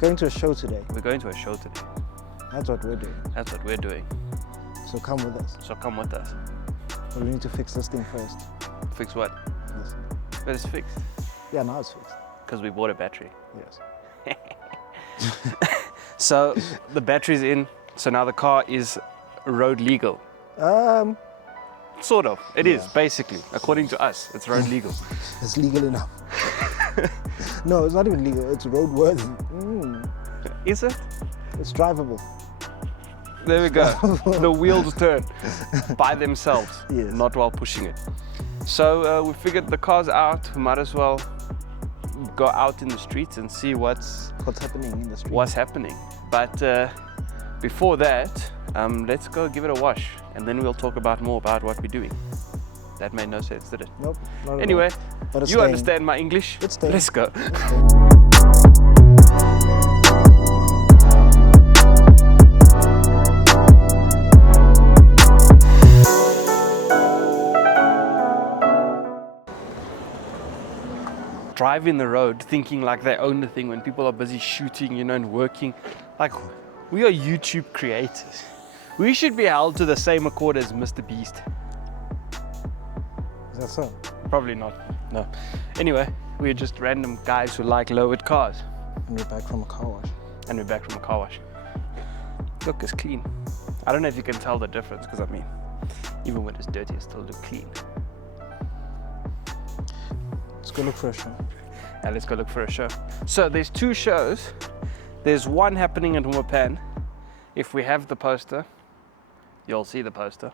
going to a show today. We're going to a show today. That's what we're doing. That's what we're doing. So come with us. So come with us. But we need to fix this thing first. Fix what? This. But it's fixed. Yeah, now it's fixed. Because we bought a battery. Yes. So the battery's in. So now the car is road legal. Sort of. It is, basically. According to us, it's road legal. It's legal enough. No, it's not even legal. It's roadworthy. Is it? It's drivable. There we go. The wheels turn by themselves, Yes. not while pushing it. So we figured the car's out. We might as well go out in the streets and see what's happening in the street. What's happening. But before that, let's go give it a wash, and then we'll talk more about what we're doing. That made no sense, did it? Nope. Not at anyway, all. But it's you staying. understand my English? It's staying. Let's go. Driving the road thinking like they own the thing when people are busy shooting, you know, and working. Like, we are YouTube creators. We should be held to the same accord as Mr. Beast. Is that so? Probably not, no. Anyway, we're just random guys who like lowered cars. And we're back from a car wash. Look, it's clean. I don't know if you can tell the difference, because I mean, even when it's dirty, it still looks clean. Let's go look for a show. Yeah, let's go look for a show. So there's two shows. There's one happening in Humapan. If we have the poster, you'll see the poster.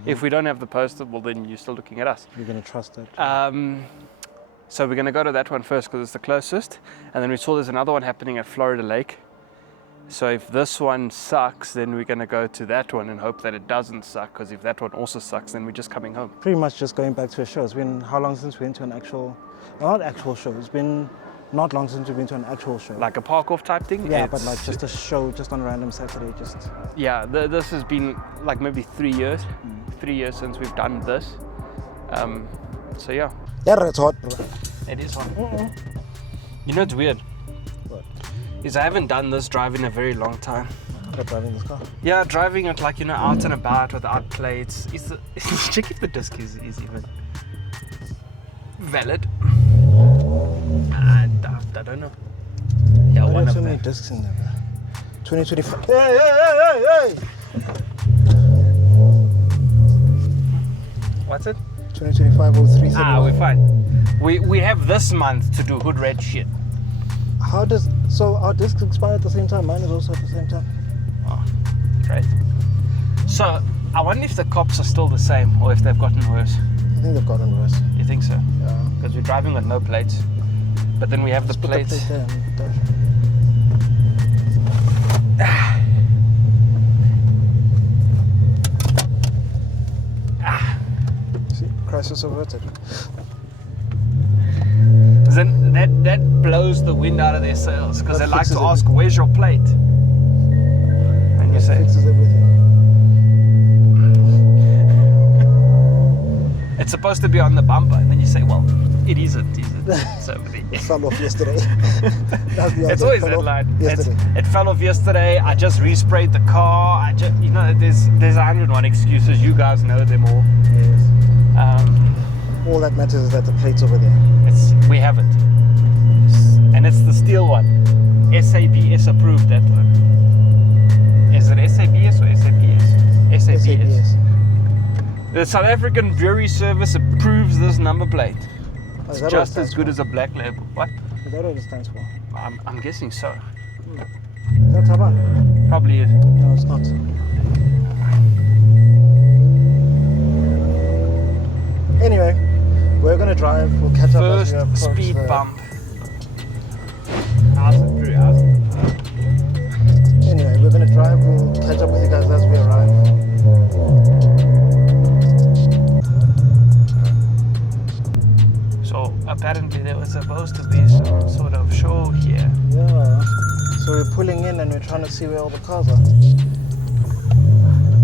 Mm-hmm. If we don't have the poster, well, then you're still looking at us. You're going to trust it. So we're going to go to that one first because it's the closest. And then we saw there's another one happening at Florida Lake. So if this one sucks, then we're going to go to that one and hope that it doesn't suck, because if that one also sucks, then we're just coming home. Pretty much just going back to a show. It's been how long since we went to an actual, not actual show, it's been not long since we've been to an actual show. Like a Parkoff type thing? Yeah, but like just a show, just on a random Saturday, just... Yeah, this has been like maybe 3 years. 3 years since we've done this. So yeah. Yeah, it's hot, bro. It is hot. You know it's weird? What? Is I haven't done this drive in a very long time. What, driving this car? Yeah, driving it like, you know, out and about without plates. Check if the disc is even valid. I don't know. Yeah, Why one are of so many them. discs in there, bro? 2025. Hey! What's it? 2025-03. We're fine. We have this month to do hood red shit. How does... So our discs expire at the same time? Mine is also at the same time. Oh, great. So, I wonder if the cops are still the same or if they've gotten worse. I think they've gotten worse. You think so? Yeah. Because we're driving with no plates. But then we have the plates. Put the plate there and See, crisis averted. Then that blows the wind out of their sails, because they That like to fixes ask, where's your plate? And you say, Fixes everything. it's supposed to be on the bumper. And then you say, well, it isn't, is it? It's over there. It fell off yesterday. That's the It's answer. always It fell that off line. Yesterday. It fell off yesterday. I just resprayed the car. You know, there's 101 excuses. You guys know them all. Yes. All that matters is that the plate's over there. We have it. And it's the steel one. SABS approved that one. Is it SABS or SAPS? SABS. The South African Bureau Service approves this number plate. Oh, It's is that what it just stands as good for? as a black label. What? Is that what it stands for? I'm guessing so. Is that Taban? Probably is. No, it's not. Anyway, we're gonna drive. We'll catch up as we First approach speed the... bump. How's it, Drew? How's it? Anyway, we're gonna drive. We'll catch up with you guys as we arrive. So apparently there was supposed to be some sort of show here. Yeah. So we're pulling in and we're trying to see where all the cars are.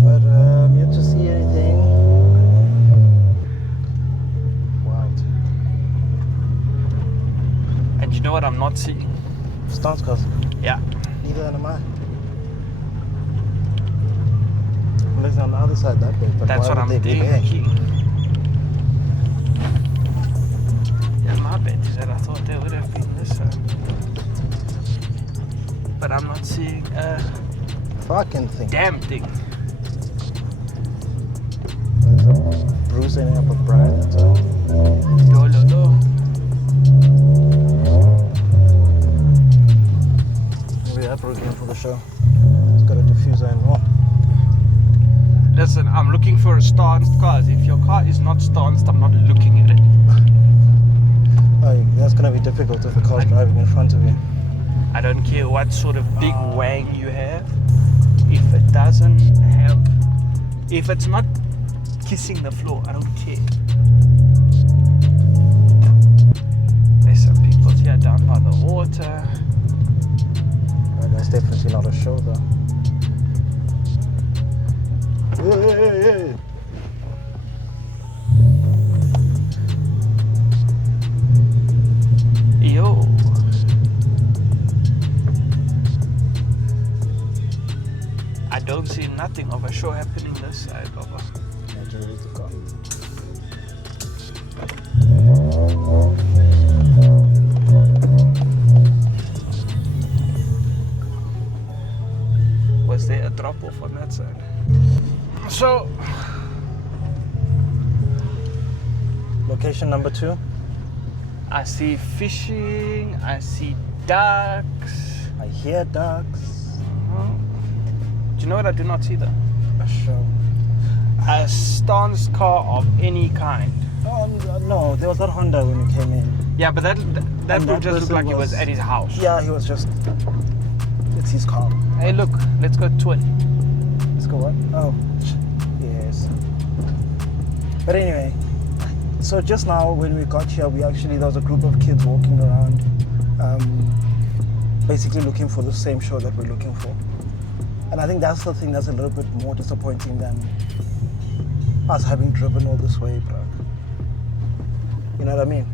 But yet to see anything. Wild. And you know what I'm not seeing? Stance cars. Yeah. Neither am I. Unless on the other side that way, but That's why what would I'm they be there? thinking. Yeah, my bet is that I thought they would have been this side. But I'm not seeing a Fucking thing. damn thing. There's a Bruce ending up with Brian, that's all. Yo. Maybe that broke in for the show. It's got a diffuser and more. Listen, I'm looking for a stanced car. If your car is not stanced, I'm not looking at it. Oh, that's gonna be difficult if a car's driving in front of you. I don't care what sort of big wang you have. If it doesn't have, if it's not kissing the floor, I don't care. There's some people here down by the water. That's definitely not a show though. Hey. Yo. I don't see nothing of a show happening this side, Baba. Was there a drop off on that side? So, Location number 2. I see fishing, I see ducks. I hear ducks. Do you know what I do not see though? A show. A stanced car of any kind. No, there was that Honda when you came in. Yeah, but that would just look person like he was at his house. Yeah, he was just. It's his car. Hey, look, let's go tour. Let's go what? Oh, yes. But anyway, so just now when we got here, there was a group of kids walking around, basically looking for the same show that we're looking for. And I think that's the thing that's a little bit more disappointing than us having driven all this way, bro. You know what I mean?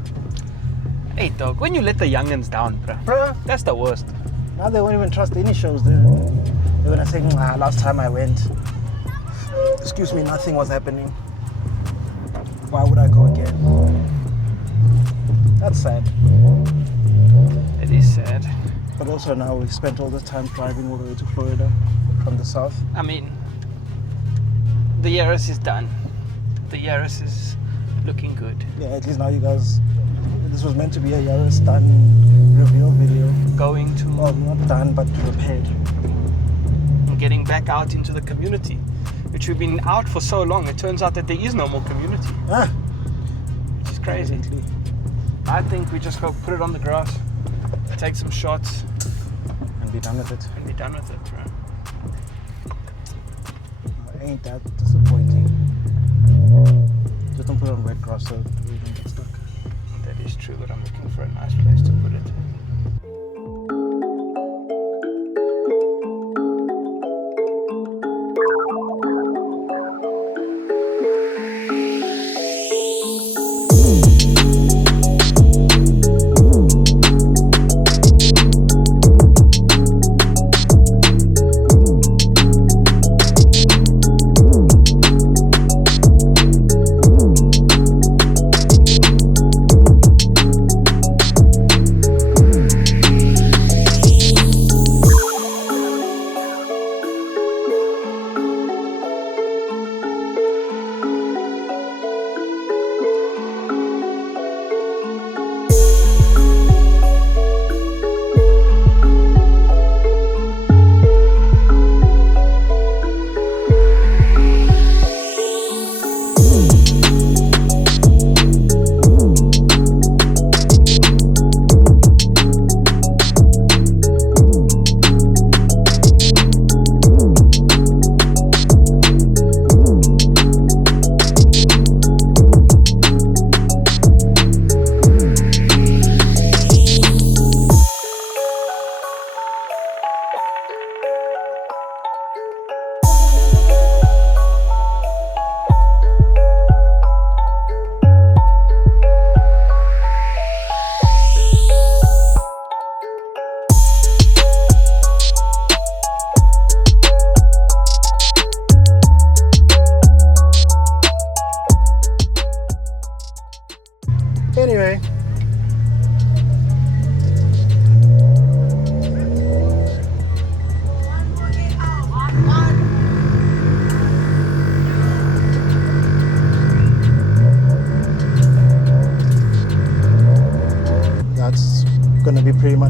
Hey, dog, when you let the youngins down, bro, that's the worst. Now they won't even trust any shows. They're gonna say, last time I went, excuse me, nothing was happening. Why would I go again? That's sad. It is sad. But also now we've spent all this time driving all the way to Florida from the south. I mean, the Yaris is done. The Yaris is looking good. Yeah, at least now you guys, this was meant to be a Yaris done reveal video. Going to... Well, not done, but repaired. Getting back out into the community, which we've been out for so long. It turns out that there is no more community. Which is crazy. Exactly. I think we just go put it on the grass, take some shots, And be done with it. and be done with it, bro. Ain't that disappointing? Just don't put it on wet grass so we don't get stuck. That is true, but I'm looking for a nice place to put it.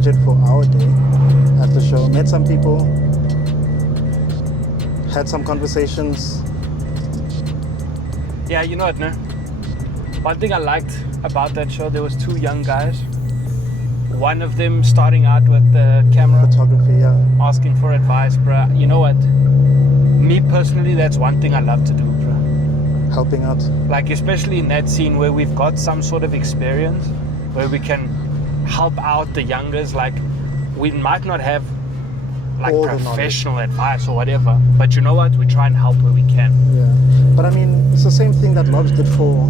it for our day at the show. Met some people, had some conversations. Yeah, you know what, no? One thing I liked about that show, there was 2 young guys. One of them starting out with the camera, Photography, yeah. asking for advice, bruh. You know what? Me personally, that's one thing I love to do, bruh. Helping out. Like, especially in that scene where we've got some sort of experience, where we can help out the youngers. Like, we might not have like all professional advice or whatever, but you know what? We try and help where we can. Yeah. But I mean, it's the same thing that Lobs did for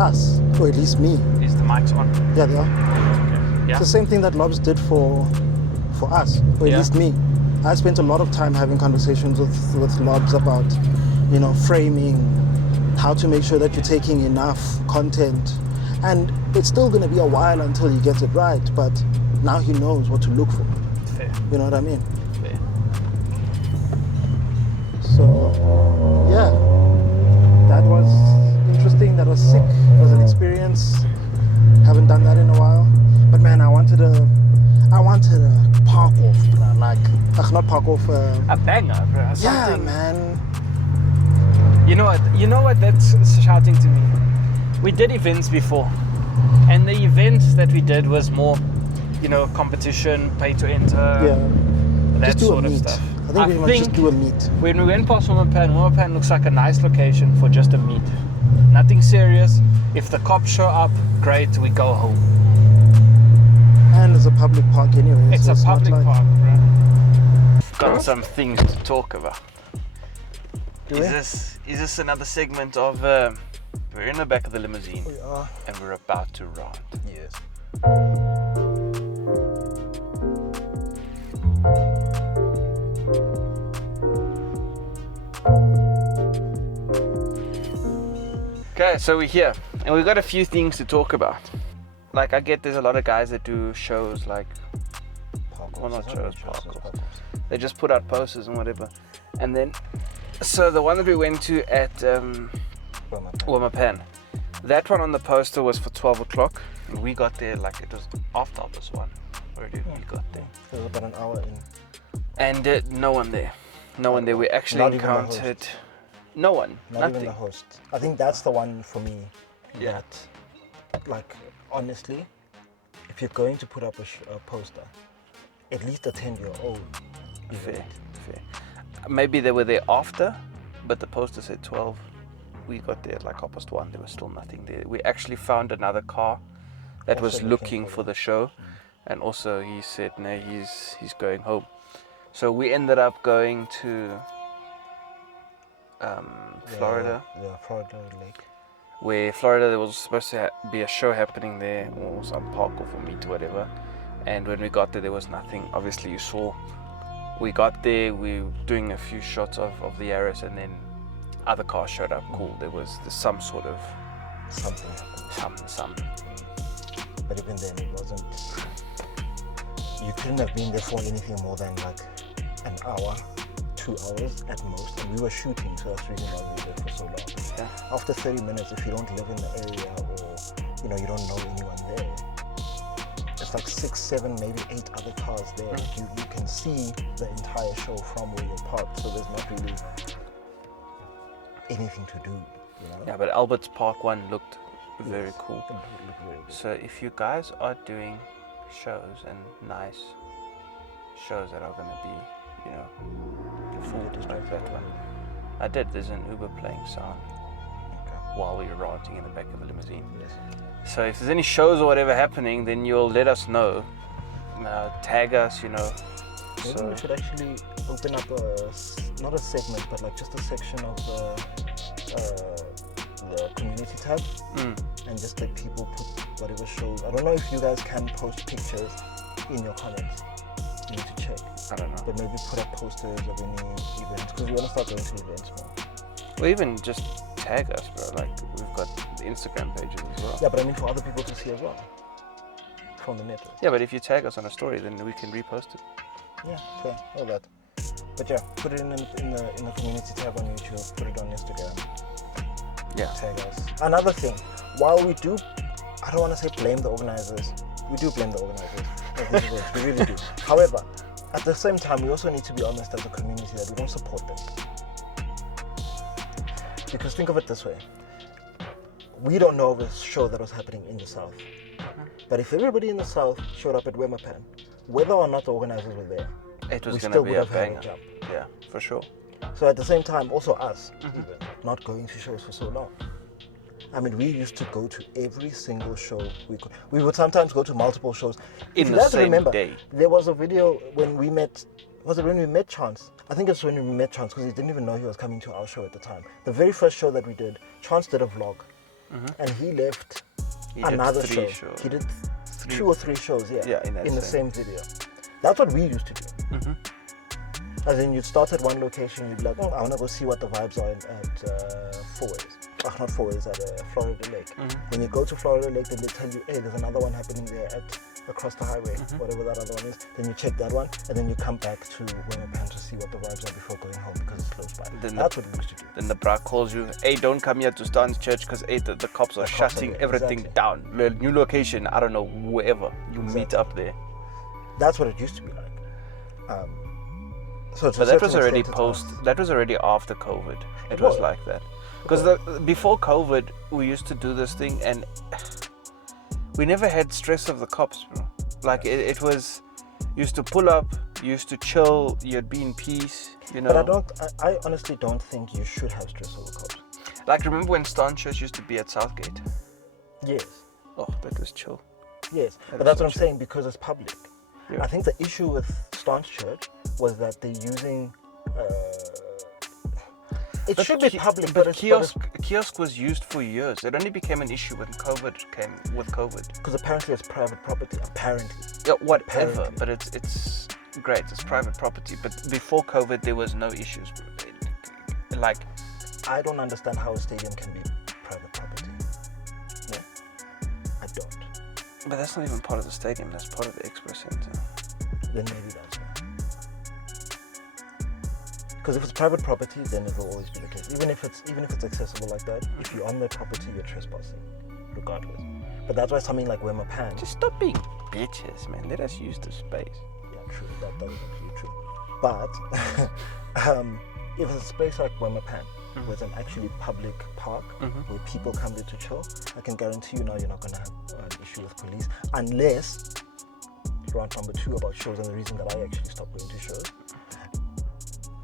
us, or at least me. Is the mics on? Yeah, they are. Okay. Yeah. It's the same thing that Lobs did for us, or at least me. I spent a lot of time having conversations with Lobs about, you know, framing, how to make sure that you're taking enough content. And it's still going to be a while until he gets it right, but now he knows what to look for. Fair. You know what I mean? Fair. So, yeah, that was interesting. That was sick. It was an experience. Haven't done that in a while. But man, I wanted a Parkoff, bruh. Like, not Parkoff. A banger, bro. Yeah, Something. man. You know what? That's shouting to me. We did events before, and the events that we did was more, you know, competition, pay to enter, that just do sort a of meet. stuff. I think we must just do a meet. When we went past Womapan looks like a nice location for just a meet. Nothing serious. If the cops show up, great, we go home. And it's a public park anyway. It's so a public not like, park, bro. Got some things to talk about. Is this another segment of we're in the back of the limousine We are. and we're about to rant? Yes. Okay, so we're here and we've got a few things to talk about. Like, I get there's a lot of guys that do shows like parkoffs. They just put out posters and whatever. And then, so the one that we went to at Womapan, that one on the poster was for 12 o'clock. And we got there like it was after this one. Where did we got there? It was about an hour in. And no one there. No one there. We actually Not even the encountered host. no one. Not nothing. even the host. I think that's the one for me. Yeah. That, like, honestly, if you're going to put up a poster, at least attend your own. Fair. Maybe they were there after, but the poster said 12. We got there at like 1:30. There was still nothing there. We actually found another car that Also was looking looking for for the show, and also he said no, he's going home. So we ended up going to Florida, Yeah, Florida Lake. where Florida there was supposed to be a show happening there, or some Parkoff or meet or whatever. And when we got there was nothing. Obviously you saw. We got there, we were doing a few shots of the Yaris, and then other cars showed up. Cool. There was some sort of Something. some. But even then, it wasn't. You couldn't have been there for anything more than like an hour, 2 hours at most. And we were shooting, so that's the reason why we were there for so long. Yeah. After 30 minutes, if you don't live in the area or you don't know anyone there, it's like 6, 7, maybe 8 other cars there. Like you can see the entire show from where you're parked, so there's not really anything to do. You know? Yeah, but Albert's Park one looked very cool. It looked very good. So if you guys are doing shows and nice shows that are going to be, full like that one. I did. There's an Uber playing sound while we were ranting in the back of a limousine. Yes. So if there's any shows or whatever happening, then you'll let us know. Tag us, Maybe So we should actually open up not a segment, but like just a section of the community tab, and just let people put whatever shows. I don't know if you guys can post pictures in your comments. You need to check. I don't know. But maybe put up posters of any events, because we want to start going to events more. Or even just tag us, bro. Like, we've got the Instagram pages as well. Yeah, but I mean for other people to see as well. From the network. Yeah, but if you tag us on a story, then we can repost it. Yeah, fair, all that. But yeah, put it in the community tab on YouTube, put it on Instagram. Yeah. Tag us. Another thing, while we do, I don't want to say blame the organizers. We do blame the organizers. Like, this is it. We really do. However, at the same time, we also need to be honest as a community that we don't support them. Because think of it this way. We don't know of a show that was happening in the South. But if everybody in the South showed up at Wemapan, whether or not the organizers were there, it was we going still to be would a have had banger. a jump. Yeah, for sure. So at the same time, also us, even, not going to shows for so long. I mean, we used to go to every single show we could. We would sometimes go to multiple shows. In the same day. There was a video when we met, was it when we met Chance? I think it's when we met Chance because he didn't even know he was coming to our show at the time. The very first show that we did, Chance did a vlog. And he left another show. He did 2 or 3 shows, in the same video. That's what we used to do. As in, you'd start at one location, you'd be like, I want to go see what the vibes are at Four Ways. Not Four Ways, at Florida Lake. When you go to Florida Lake, then they tell you, hey, there's another one happening there across the highway, whatever that other one is. Then you check that one, and then you come back to Wemapan to see what the vibes are before going home because it's close by. That's what we used to do. Then the bra calls you, hey, don't come here to Stan's church because the cops are shutting everything down. New location, I don't know, wherever. You meet up there. That's what it used to be like. But that was already that was already after COVID. It was like that. Because before COVID, we used to do this thing and we never had stress of the cops, bro. Like it was, used to pull up, used to chill, you'd be in peace, you know. But I honestly don't think you should have stress over cops. Like, remember when Stan Church used to be at Southgate? Yes. Oh, that was chill. Yes, but that's what I'm saying, because it's public. Yeah. I think the issue with Stan's Church was that they're using... it should be public, but kiosk was used for years. It only became an issue when COVID came. Because apparently it's private property. Apparently. Yeah, whatever. But it's great. It's private property. But before COVID, there was no issues. Like, I don't understand how a stadium can be private property. No, I don't. But that's not even part of the stadium. That's part of the Expo Center. Then maybe that's why. Because if it's private property, then it will always be the case. Even if it's accessible like that, if you're on their property, you're trespassing, regardless. But that's why something like Wemapan. Just stop being bitches, man. Let us use the space. Yeah, true. That is actually true. But if it's a space like Wemapan, with an actually public park where people come there to chill, I can guarantee you now you're not going to have an issue with police, unless round number 2 about shows, and the reason that I actually stopped going to shows.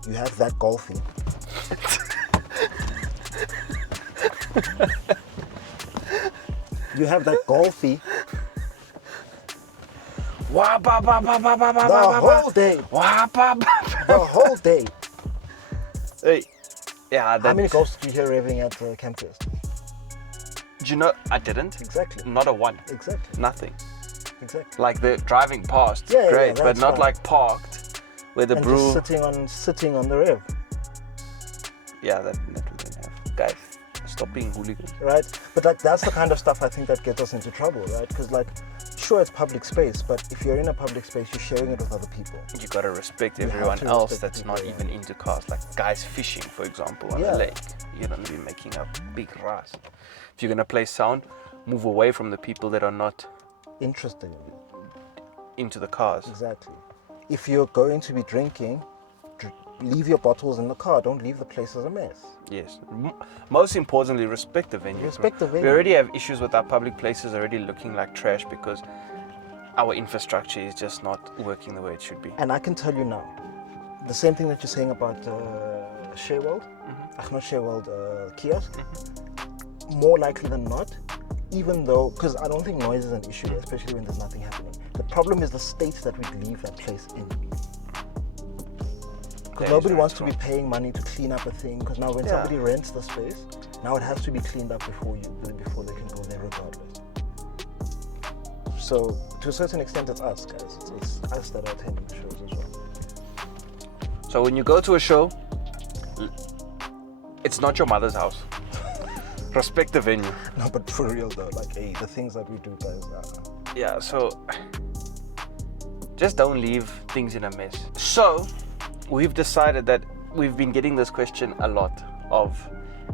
You have that golfy. You have that golfy. The whole day. The whole day. Hey. Yeah, how many golfs did you hear raving at Campfest? Do you know, I didn't. Exactly. Not a one. Exactly. Nothing. Exactly. Like the driving past, great, but not like parked, where the brew... just sitting on the rev. Yeah, that we didn't have. Guys, stop being hooligans. Right? But like, that's the kind of stuff I think that gets us into trouble, right? Because like, sure, it's public space, but if you're in a public space, you're sharing it with other people. You gotta respect everyone else that's not even into cars. Like guys fishing, for example, on a lake. You don't be making a big rush. If you're gonna play sound, move away from the people that are not interested into the cars. Exactly. If you're going to be drinking, leave your bottles in the car. Don't leave the place as a mess. Yes. Most importantly, respect the venue. Respect the venue. We already have issues with our public places already looking like trash because our infrastructure is just not working the way it should be. And I can tell you now, the same thing that you're saying about Shareworld, not Shareworld, kiosk, more likely than not, even though, because I don't think noise is an issue, especially when there's nothing happening. The problem is the state that we leave that place in. Because nobody wants to be paying money to clean up a thing, because now when somebody rents the space, now it has to be cleaned up before they can go there regardless. So to a certain extent it's us, guys. It's us that are attending the shows as well. So when you go to a show, it's not your mother's house. Respect the venue. No, but for real though, like, hey, the things that we do, guys. Yeah, so just don't leave things in a mess. So we've decided that we've been getting this question a lot of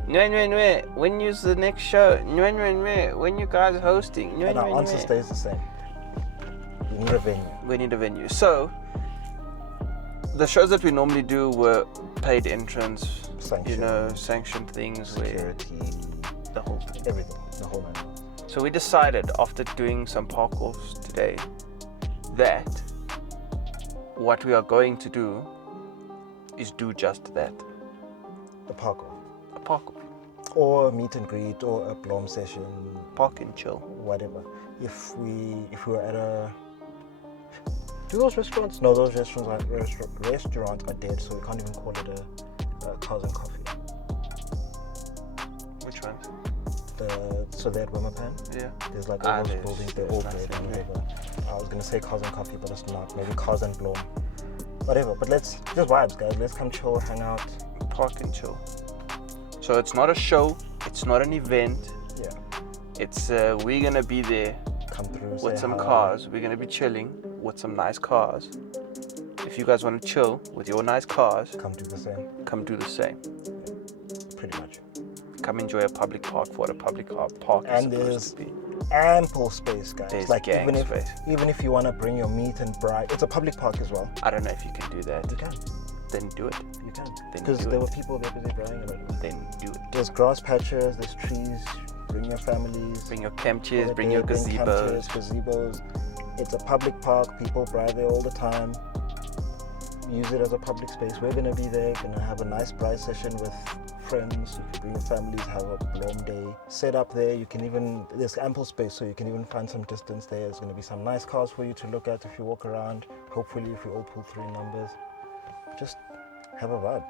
when is the next show? When you guys hosting? And our answer stays the same. We need a venue. We need a venue. So, the shows that we normally do were paid entrance, sanctioned things, security, the whole thing. Everything, the whole man. So we decided after doing some parkoffs today that what we are going to do is do just that. A parkoff. A parkoff. Or a meet and greet, or a blom session. Park and chill. Whatever. If we were at a... Do those restaurants? No, those restaurants are dead, so we can't even call it a Cars and Coffee. Which ones? So they're at Wimmerpan. Yeah. There's like all those buildings, they're all dead and whatever. I was gonna say Cars and Coffee, but it's not. Maybe Cars and Blom. Whatever, but let's just vibes, guys. Let's come chill, hang out. Park and chill. So it's not a show, it's not an event. Yeah. It's we're gonna be there. Come through with some cars. We're gonna be chilling with some nice cars. If you guys want to chill with your nice cars, come do the same. Come do the same. Yeah, pretty much. Come enjoy a public park for what a public park is supposed to be. Ample space, guys. There's like gang space. Even if you want to bring your meat and bride, it's a public park as well. I don't know if you can do that. You can. Then do it. You can. Because there were people there busy drying it. Then do it. There's grass patches, there's trees. Bring your families. Bring your camp chairs, bring your gazebos. It's a public park. People bride there all the time. Use it as a public space. We're going to be there. Going to have a nice bride session with friends. You can bring your families, have a blown day. Set up there. There's ample space, so you can even find some distance there. There's going to be some nice cars for you to look at if you walk around. Hopefully, if you all pull 3 numbers. Just have a vibe.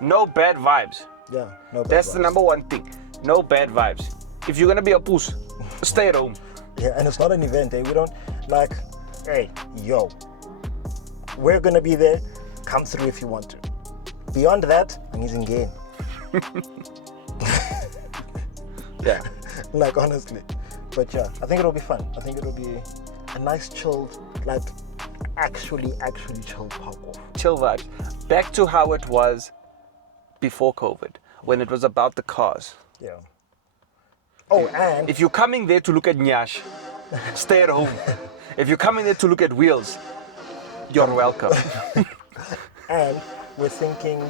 No bad vibes. Yeah, no bad That's vibes. the number one thing. No bad vibes. If you're gonna be a puss, stay at home. Yeah, and it's not an event, eh? We don't hey, yo, we're gonna be there. Come through if you want to. Beyond that, I'm using game. Yeah. Honestly. But yeah, I think it'll be fun. I think it'll be a nice chilled, actually chilled parkour. Chill vibes. Back to how it was before COVID, when it was about the cars. Yeah. Oh, and if you're coming there to look at Nyash, stay at home. If you're coming there to look at wheels, you're welcome. And we're thinking,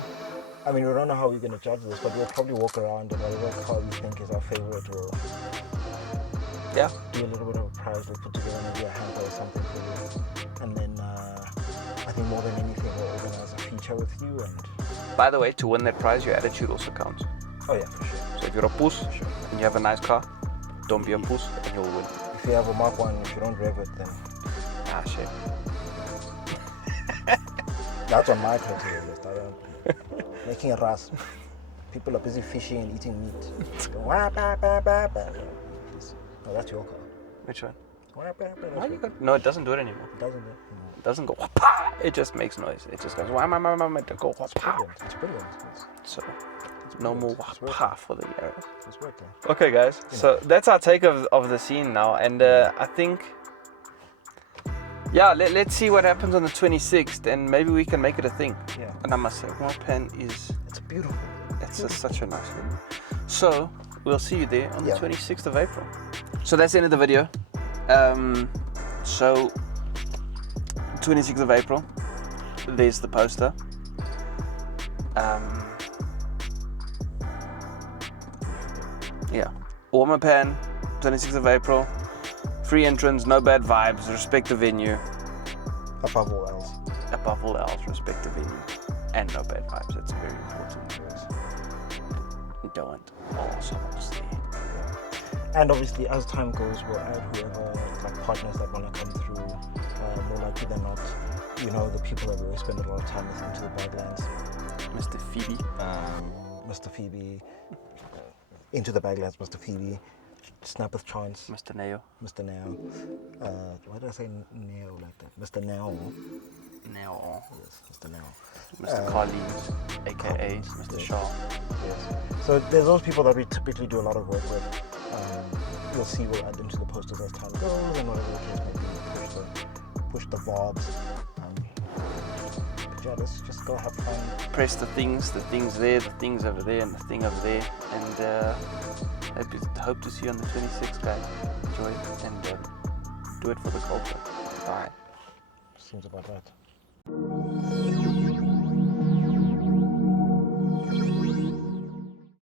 we don't know how we're going to judge this, but we'll probably walk around and whatever car we think is our favorite, we'll do a little bit of a prize, we'll put together maybe a hamper or something for you. And then I think more than anything, we'll organize a feature with you. And by the way, to win that prize, your attitude also counts. Oh yeah, for sure. So if you're a puss and you have a nice car, don't be a puss and you'll win. If you have a Mark 1, if you don't rev it, then... Shit. That's on my criteria list. I don't... Making a ras. People are busy fishing and eating meat. No, that's your car. Which one? That's No, it doesn't do it anymore. It doesn't. It doesn't go wha-pa. It just makes noise. It just goes wha-ma-ma-ma-ma. It go wha-pa. It's brilliant. So no more wha-pa for the arrows. It's working. Okay, guys. So that's our take of the scene now, and I think, let's see what happens on the 26th, and maybe we can make it a thing. Yeah. And I must say, Wimmerpan is... It's beautiful. It's such a nice venue. So we'll see you there on the 26th of April. So that's the end of the video. So 26th of April, there's the poster. Wimmerpan, 26th of April. Free entrance, no bad vibes, respect the venue. Above all else. Above all else, respect the venue. And no bad vibes, that's very important to us. Don't also stay. And obviously, as time goes, we'll add whoever, partners that want to come through. More likely than not, the people that we always spend a lot of time with into the Baglands. Mr. Phoebe. Mr. Phoebe. Into the Baglands, Mr. Phoebe. Snap with Chance. Mr. Neo. Mr. Neo. Why did I say Neo like that? Mr. Neo. Neo. Yes, Mr. Neo. Mr. Collins, aka Mr. Shaw. Yes. So there's those people that we typically do a lot of work with. You'll see we'll add them to the posters as time goes, and whatever the case may be, push the vibes. But let's just go have fun. Press the things there, the things over there, and the thing over there, and hope to see you on the 26th, guys. Enjoy it and do it for the culture. All right. Seems about right.